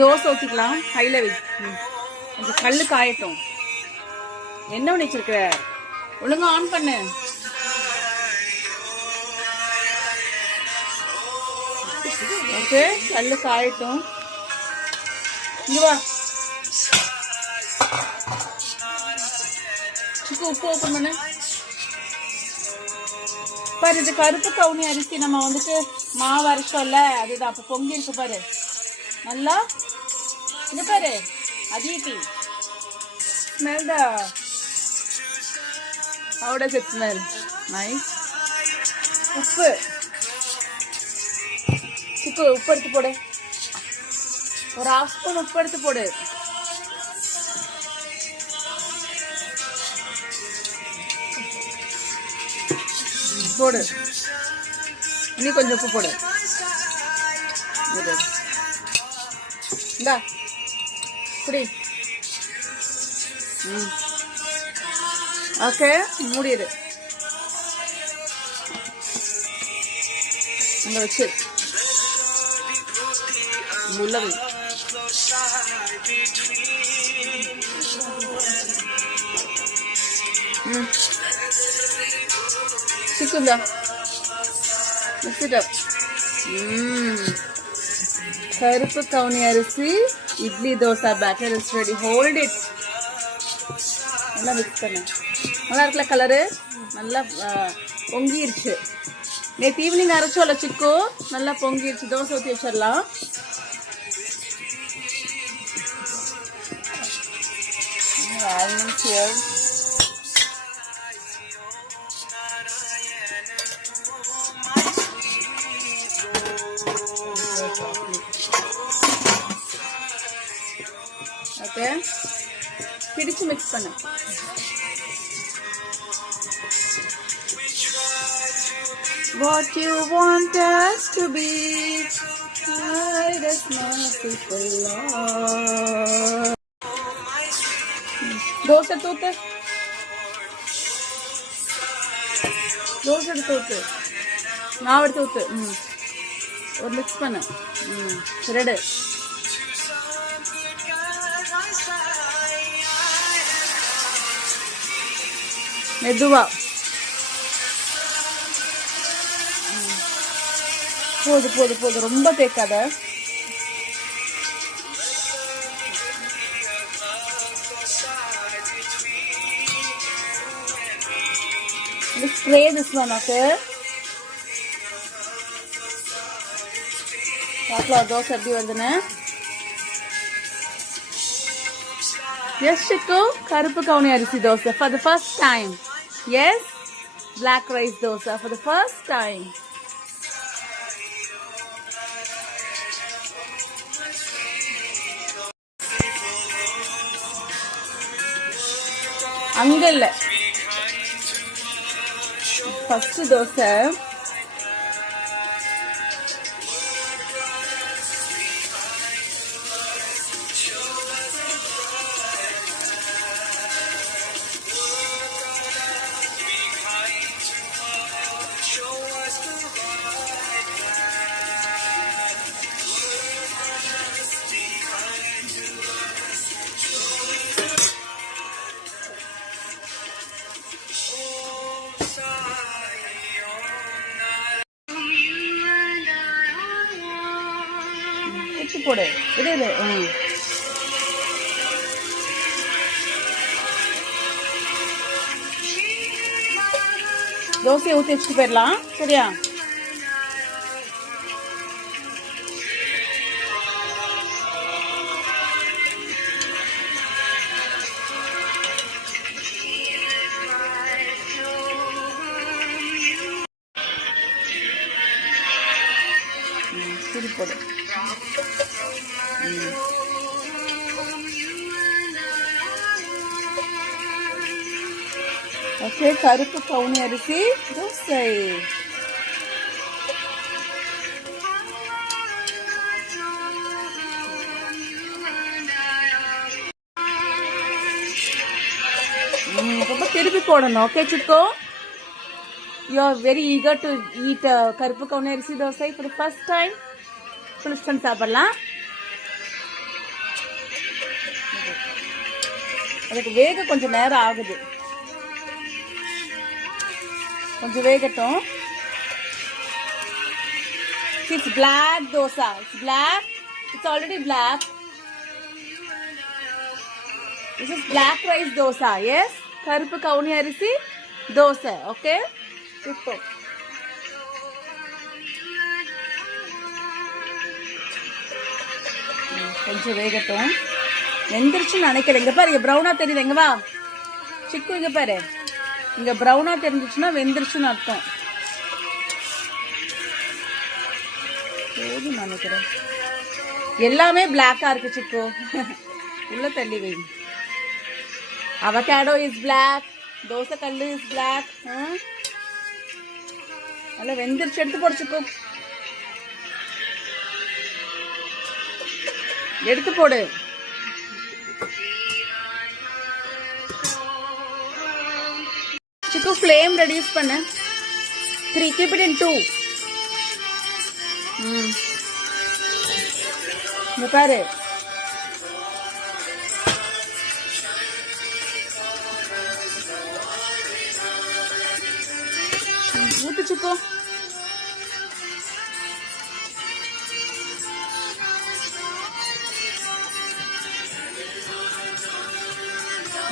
தோசை ஊற்றிக்கலாம். ஹையில் வை. கொஞ்சம் கல் காயட்டும். என்ன பண்ணி வச்சிருக்கிற? ஒழுங்கா ஆன் பண்ணு. ஓகே, கல் காயட்டும். இங்க வா சிக்கு, உப்பு ஓப்பன் பண்ணு. பாரு, இது கருப்பு கவுனி அரிசி நம்ம வந்துட்டு மாவு அரைச்சோம்ல, அதுதான். அப்போ பொங்கி இருக்கு பாரு நல்லா. இது பாரு, அதீட்டி smell the how does it smell? Nice. உப்பு சிக்கு, உப்பு எடுத்து போடு. ஒரு 1/2 ஸ்பூன் உப்பு எடுத்து போடு. போடு. இன்னும் கொஞ்சம் உப்பு போடு. இந்தா குடி. ஓகே, மூடிடு. அங்க வச்சு உள்ளவை. சிக்குந்தா கருப்பு கவுனி arisi idli dosa batter is ready. Hold it. நல்லா மிக்ஸ் பண்ண. நல்லா இருக்குல்ல கலரு? நல்லா பொங்கிருச்சு. நேற்று ஈவினிங் அரைச்சோம்ல சிக்கு, நல்லா பொங்கிருச்சு. தோசை ஊற்றி வச்சிடலாம். ஓகே, பிடிச்சு மிக்ஸ் பண்ண. What you want us to be, guide us, merciful Lord. Dosa தூத்து. தோசை எடுத்து ஊத்து. மாவு எடுத்து ஊத்து. ஒரு மிக்ஸ் பண்ண. ரெடி. மெதுவா. போது போது போது, ரொம்ப தேக்காத. Spray this one. ஓகே, பார்க்கலாம் தோசை எப்படி வருதுன்னு. எஸ் சிக்கு, கருப்பு கவுனி அரிசி dosa for the first time. Yes, black rice dosa for the first time. அங்க இல்ல, ஃபர்ஸ்ட் தோசை. போடு. இது இது தோசையை ஊற்றி வச்சுட்டு போயிடலாம். சரியா? சரி, போடு. ஓகே, கருப்பு கவுனி அரிசி தோசை. ரொம்ப திருப்பி போடணும். Okay Chicco, you are very eager to eat கருப்பு கவுனி அரிசி dosa for the first time. புளிச்சு சாப்பிடலாம். அதுக்கு வேக கொஞ்சம் நேரம் ஆகுது. கொஞ்சம் வேகட்டும். It's black dosa. It's black. It's already black. This is black rice dosa. Yes. கருப்பு கவுனி அரிசி தோசை. ஓகே. இப்போ கொஞ்சம் வேகட்டும். வெந்துருச்சுன்னு நினைக்கிறேன். இங்க பாரு, இங்க ப்ரௌனா தெரியுது. எங்க வா சிக்கு, இங்க பாரு. இங்க ப்ரௌனா தெரிஞ்சிச்சுன்னா வெந்துருச்சுன்னு அர்த்தம். போதும் நினைக்கிறேன். எல்லாமே பிளாக்கா இருக்கு சிக்கு. உள்ள தள்ளி வை. Avocado is black. Dosa kallu is black. நல்லா வெந்துருச்சு. எடுத்து போடு சிக்கு. எடுத்து போடு. சிக்கு ஃப்ளேம் ரெடியூஸ் பண்ணு. 3. Keep it in 2. இங்க பாரு. ஊத்து சிக்கு.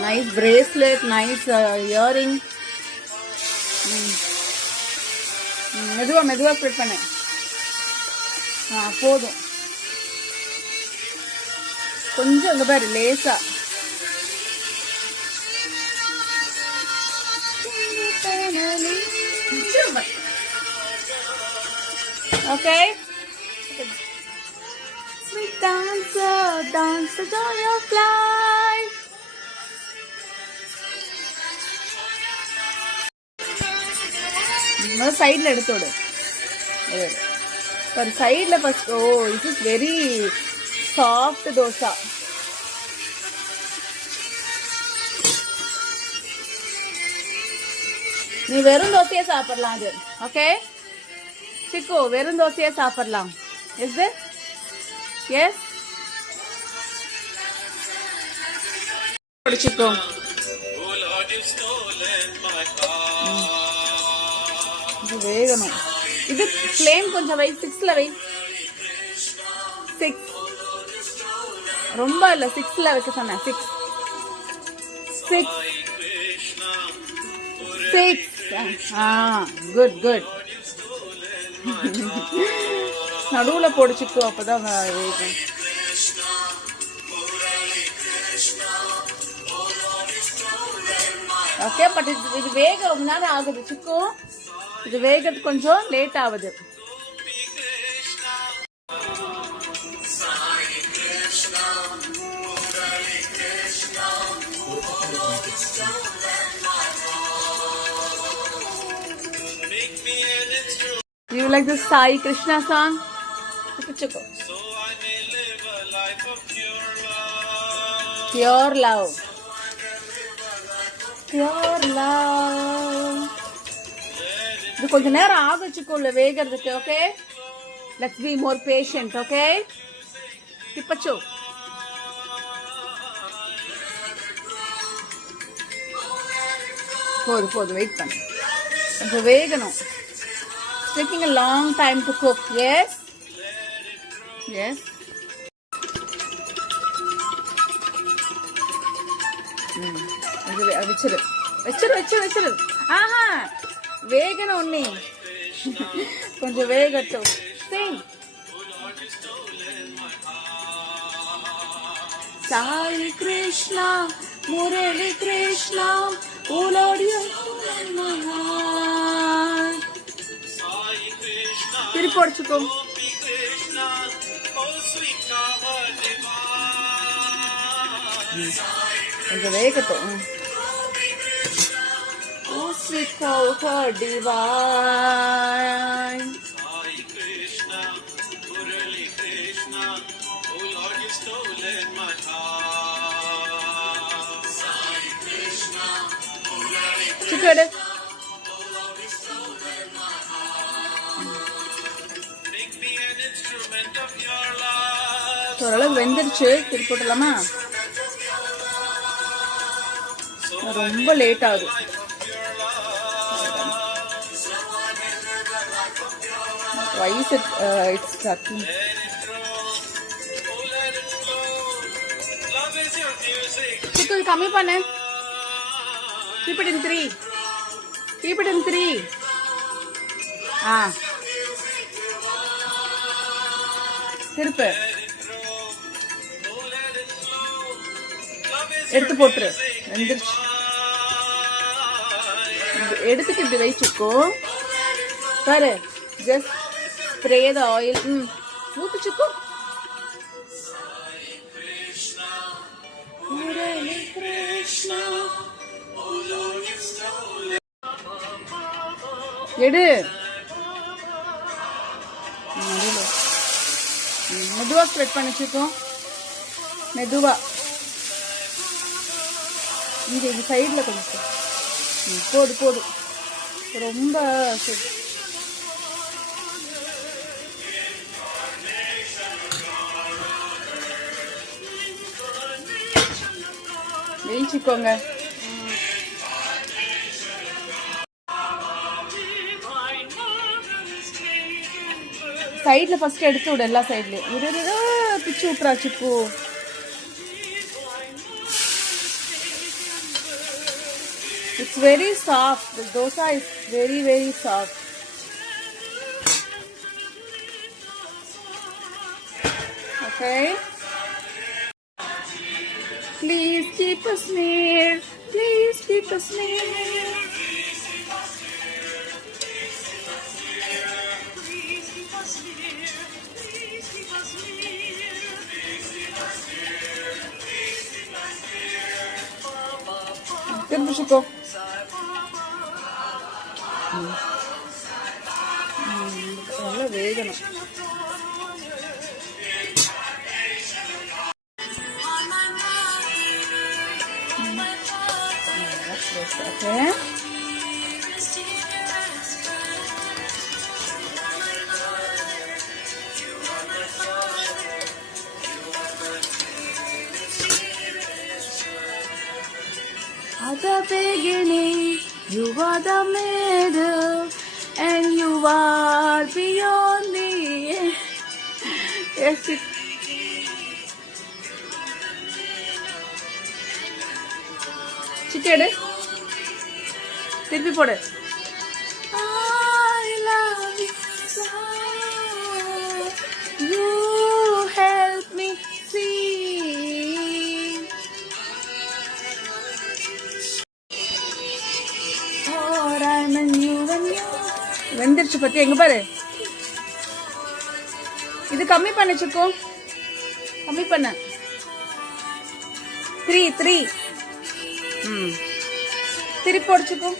Nice bracelet, nice earring. மெதுவா ஸ்ப்ரெட் பண்ணு. போதும். கொஞ்சம் இங்க பாரு, லேசா. Okay. Sweet dancer, dance the joy of life. சைட்ல எடுத்தோடு. ஒரு சைட்ல first. Oh, it is very soft dosa. நீ வெறும் தோசையே சாப்பிடலாம். அது ஓகே சிக்கு, வெறும் தோசையே சாப்பிடலாம். Is it? எஸ் சிக்கு. இது வேகணும். இது ஃப்ளேம் கொஞ்சம் வை. 6ல வை. 6 ரொம்ப இல்ல, 6ல வைக்க சொன்னேன். 6 குட். நடுவுல போடிச்சுக்கோ, அப்பதான் வேகும். ஓகே. பட் இது வேக ரொம்ப நேரம் ஆகுது சிக்கு. இது வேகத்துக்கு கொஞ்சம் லேட் ஆகுது. Do you like the Sai Krishna song? Chiku. Pure love. இது கொஞ்ச நேரம் ஆகுச்சுக்குள்ள வேகிறதுக்கு. Okay, let's be more patient. Okay, திப்பச்சு. போதும் வெயிட் பண்ணு. கொஞ்சம் வேகணும். Taking a long time to cook. Yes. வச்சிரு. ஆஹா, வேகணும் உன்னி. கொஞ்சம் வேகட்டும். சாய் கிருஷ்ணா முரளி கிருஷ்ணா உலோடிய திருப்பி உடச்சுக்கோ. கொஞ்சம் வேகட்டும். Oh sweet cow, her divine. Chicken. ஓரளவு வெந்துருச்சு. திருப்பி போட்டலாமா? ரொம்ப லேட் ஆகுது. Why is it's sucking? Chiku, கம்மி பண்ணு. Keep it in 3. Keep it in 3. திருப்பு. எடுத்து போட்டுரு. வெந்துருச்சு. எடுத்துட்டு இப்படி வச்சுக்கோ. பாரு. Just spray the oil. ஊத்து சிக்கு. எடு. மெதுவா ஸ்ப்ரெட் பண்ணிச்சுக்கோ. மெதுவா. இங்க சைடுல கொஞ்சம் போடு போடு. ரொம்ப வெயிச்சிக்கோங்க. சைட்ல ஃபர்ஸ்ட் எடுத்து விடு. எல்லா சைட்லயும் பிச்சு விட்டுறா சிக்கு. It's very soft. The dosa is very, very soft. Okay. Please keep us near. Please keep us near. திரும்பிச்சுக்கோ. நல்லா வேகணும். Okay. At the beginning, you are the middle, and you are beyond me. Yes. சிக்கேடு திருப்பி போடு. I love you so. You help me see. Oh, I'm in you and you. வெந்திருச்சு பத்தி எங்க பாரு. இது கம்மி பண்ணிச்சுக்கோ. கம்மி பண்ண. 3 திருப்பி போடுச்சுக்கோ.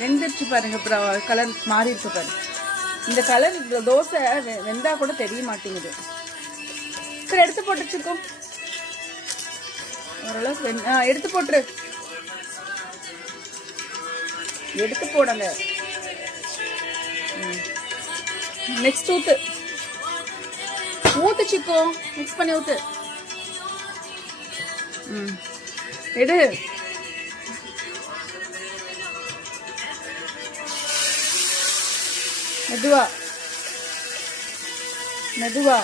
வெந்துருச்சு பாருங்க. கலர் மாறி இருக்கு பாரு. இந்த கலர் தோசை வெந்தா கூட தெரிய மாட்டேங்குது. சரி எடுத்து போட்டுச்சுக்கோ. ஓரளவுக்கு எடுத்து போட்டுரு. எடுத்து போடுங்க. நெக்ஸ்ட் ஊத்து. ஊத்துச்சுக்கோ. மிக்ஸ் பண்ணி ஊத்து. எடு. மெதுவா மெதுவா.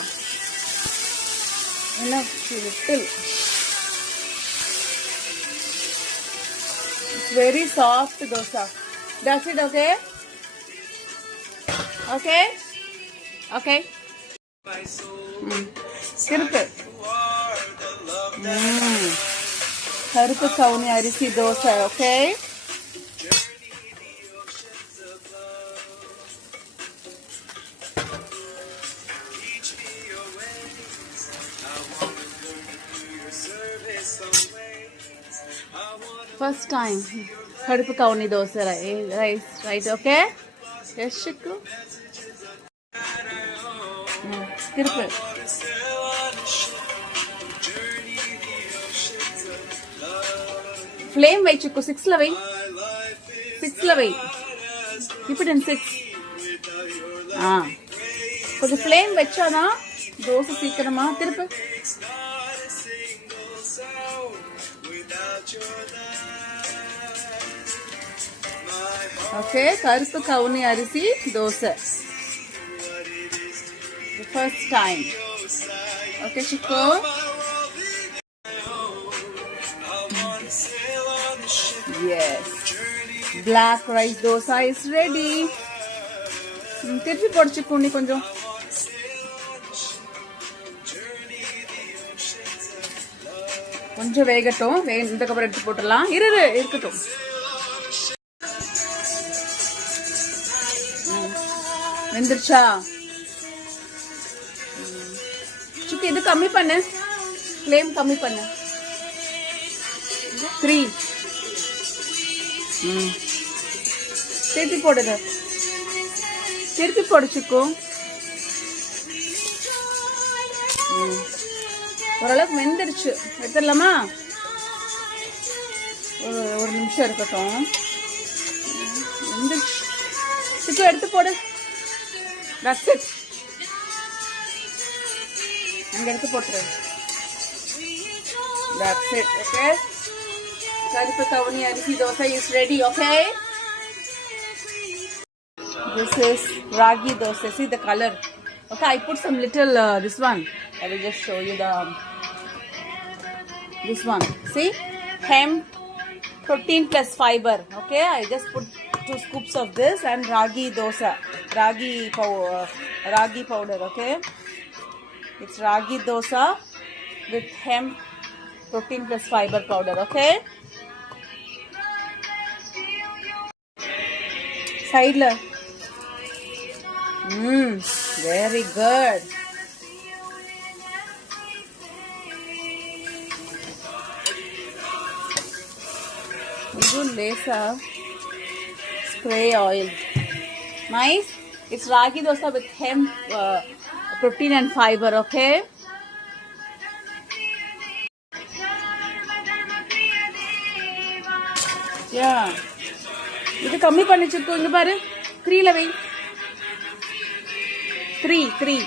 என்ன little. It's very soft dosa. That's it. Okay. Okay. Okay. திருப்பு. கருப்பு கவுனி அரிசி dosa. Okay. First time karuppu kavuni dosa rice. Right. Okay. Yes சிக்கு. திருப்பு. ஃப்ளேம் வை சிக்கு. 6ல வை. 6ல வை. Keep it in 6. கொஞ்சம் ஃப்ளேம் வச்சாதான் தோசை சீக்கிரமா. திருப்பு. ஓகே, கருப்பு கவுனி அரிசி dosa. The first time. Okay, Chico. Yes. Black rice dosa is ready. திருப்பி போடு Chico, நீ கொஞ்சம். கொஞ்சம் வேகட்டும். இதுக்கப்புறம் எடுத்து போட்டுடலாம். இருக்கட்டும். வெந்துருச்சா? சுக்கு இது கம்மி பண்ணு, ஃப்ளேம் கம்மி பண்ணு. 3. திருப்பி போடுது. திருப்பி போடு சுக்கு. ஓரளவுக்கு வெந்துருச்சு. எடுத்துடலாமா? ஒரு நிமிஷம் இருக்கட்டும். வெந்துருச்சு. சுக்கு எடுத்து போடு. That's it. அங்க எடுத்து போட்டுரு. That's it. Okay. கருப்பு கவுனி அரிசி dosa is ready. Okay. This is ragi dosa. See the color. Okay, I put some little this one. I will just show you this one. See, hemp, protein plus fiber. Okay, I just put 2 scoops of this and ragi dosa, ragi powder. Okay, it's ragi dosa with hemp, protein plus fiber powder. Okay, side la. Very good. Do lesa spray oil. Nice. It's ragi dosa with hemp, protein and fiber. Okay. Yeah. இது கம்மி பண்ணிச்சுக்கோ. இங்க பாரு. 3 ல வை. 3.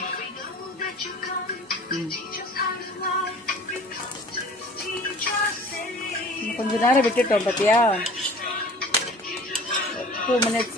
கொஞ்ச நேரம் விட்டுட்டோம் பாத்தியா? 2 minutes.